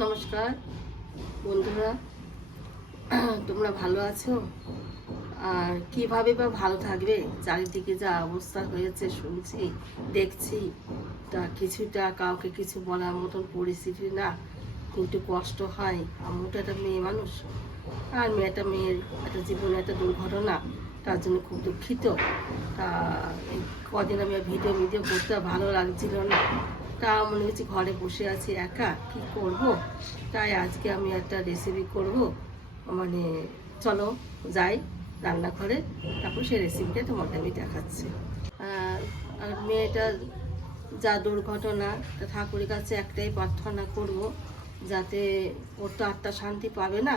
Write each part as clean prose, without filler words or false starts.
নমস্কার বন্ধুরা, তোমরা ভালো আছো? আর কিভাবে বা ভালো থাকবে? চারিদিকে যা অবস্থা হয়েছে শুনছি, দেখছি, তা কিছুটা কাউকে কিছু বলার মতন পরিস্থিতি না, কিন্তু কষ্ট হয়। আমিও তো একটা মেয়ে মানুষ, আর মেয়ের একটা জীবনে একটা দুর্ঘটনা, তার জন্য খুব দুঃখিত। তা এই কদিন আমি ভিডিও করতে ভালো লাগছিল না, তা মনে হচ্ছে ঘরে বসে আছি একা, কি করব। তাই আজকে আমি একটা রেসিপি করব, মানে চলো যাই রান্নাঘরে, তারপর সেই রেসিপিটা তোমাকে আমি দেখাচ্ছি। আর মেয়েটা যা দুর্ঘটনা, তা ঠাকুরের কাছে একটাই প্রার্থনা করব, যাতে ওর তো আত্মা শান্তি পাবে না,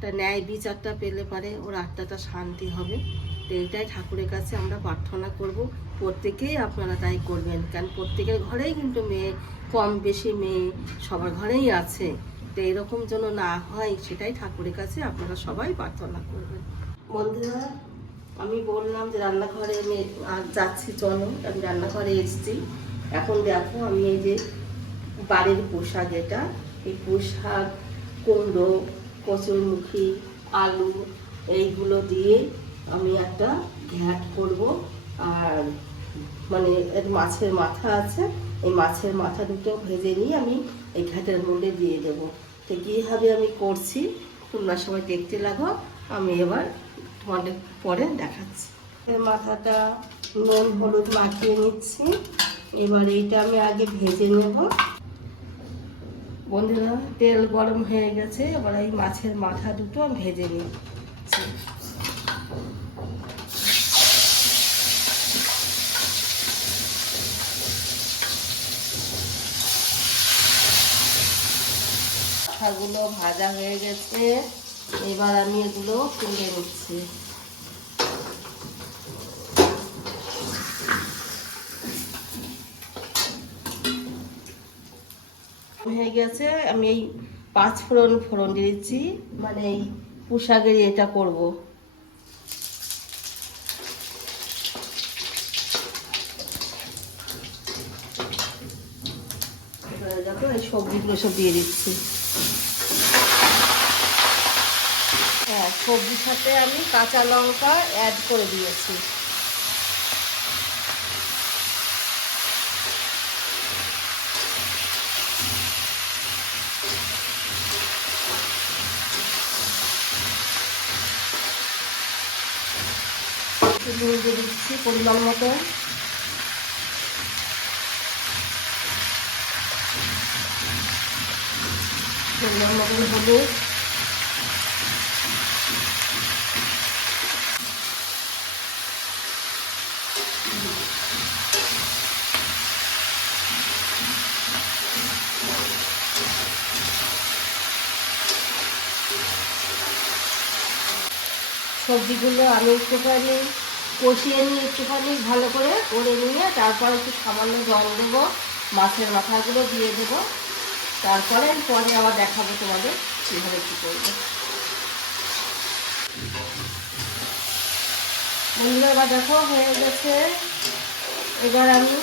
তা ন্যায় বিচারটা পেলে পারে ওর আত্মাটা শান্তি হবে। তো এইটাই ঠাকুরের কাছে আমরা প্রার্থনা করব। প্রত্যেকেই আপনারা তাই করবেন, কারণ প্রত্যেকের ঘরেই কিন্তু মেয়ে, কম বেশি মেয়ে সবার ঘরেই আছে। তো এরকম যেন না হয়, সেটাই ঠাকুরের কাছে আপনারা সবাই প্রার্থনা করবেন। বন্ধুরা, আমি বললাম যে রান্নাঘরে আমি যাচ্ছি, চলো আমি রান্নাঘরে এসেছি। এখন দেখো আমি এই যে বাড়ির পোশাক, এটা এই পোশাক, কুমড়ো, কচুরমুখী, আলু, এইগুলো দিয়ে আমি একটা ঘ্যাট করব। আর মানে এর মাছের মাথা আছে, এই মাছের মাথা দুটো ভেজে নিয়ে আমি এই ঘ্যাটের মধ্যে দিয়ে দেবো। তো কীভাবে আমি করছি তোমরা সবাই দেখতে লাগো, আমি এবার তোমাদের পরে দেখাচ্ছি। এর মাথাটা নুন হলুদ মাখিয়ে নিচ্ছি। এবার এইটা আমি আগে ভেজে নেব। বন্ধুরা, তেল গরম হয়ে গেছে, এবার এই মাছের মাথা দুটো আমি ভেজে নিচ্ছি। মাথাগুলো ভাজা হয়ে গেছে, এবার আমি এগুলো তুলে নিচ্ছি। হয়ে গেছে, আমি এই 5 ফোড়ন দিয়েছি, মানে এই পোশাকের এটা করব। দেখো এই সবজিগুলো সব দিয়ে দিচ্ছি। হ্যাঁ, সবজির সাথে আমি কাঁচা লঙ্কা অ্যাড করে দিয়েছি। নুন দিয়ে দিচ্ছি পরিমাণ মতো। পরিমাণ মতো হলুদ, সবজিগুলো আমি একটুখানি কষিয়ে নিয়ে একটুখানি ভালো করে নিয়ে তারপর একটু সামান্য জল দেবো, মাছের মাথাগুলো দিয়ে দেবো, তারপরে পরে আবার দেখাবো তোমাদের কীভাবে কী করবো। বন্ধুরা, এবার দেখো হয়ে গেছে। এবার আমি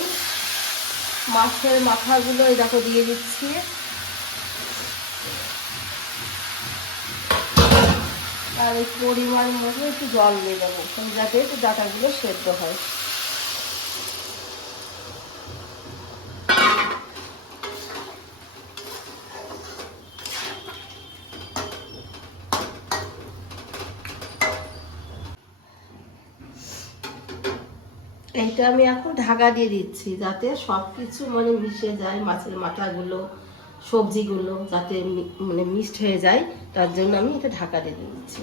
মাছের মাথাগুলো এই দেখো দিয়ে দিচ্ছি। আর এই পরিমাণ মতো একটু জল দিয়ে দেবো, যাতে একটু ডাঁটাগুলো সেদ্ধ হয়। এইটা আমি এখন ঢাকা দিয়ে দিচ্ছি, যাতে সব কিছু মানে মিশে যায়, মাছের মাথাগুলো সবজিগুলো যাতে মানে মিক্সড হয়ে যায়, তার জন্য আমি এটা ঢাকা দিয়ে দিচ্ছি।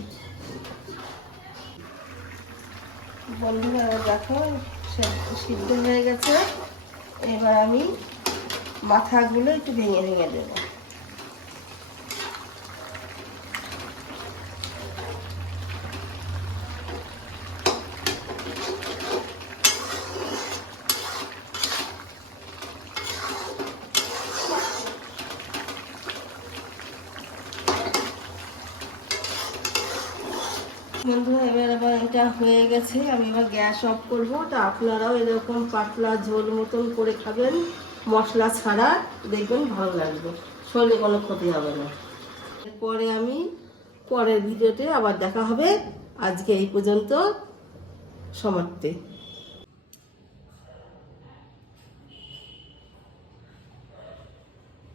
বন্ধুরা দেখো সিদ্ধ হয়ে গেছে, এবার আমি মাথাগুলো একটু ভেঙে ভেঙে দেবো। বন্ধুরা, এবার এটা হয়ে গেছে, আমি এবার গ্যাস অফ করবো। তো আপনারাও এরকম পাতলা ঝোল মতন করে খাবেন, মশলা ছাড়া, দেখবেন ভালো লাগবে, শরীরে কোনো ক্ষতি হবে না। এরপরে আমি পরের ভিডিওতে আবার দেখা হবে। আজকে এই পর্যন্ত সমাপ্তি।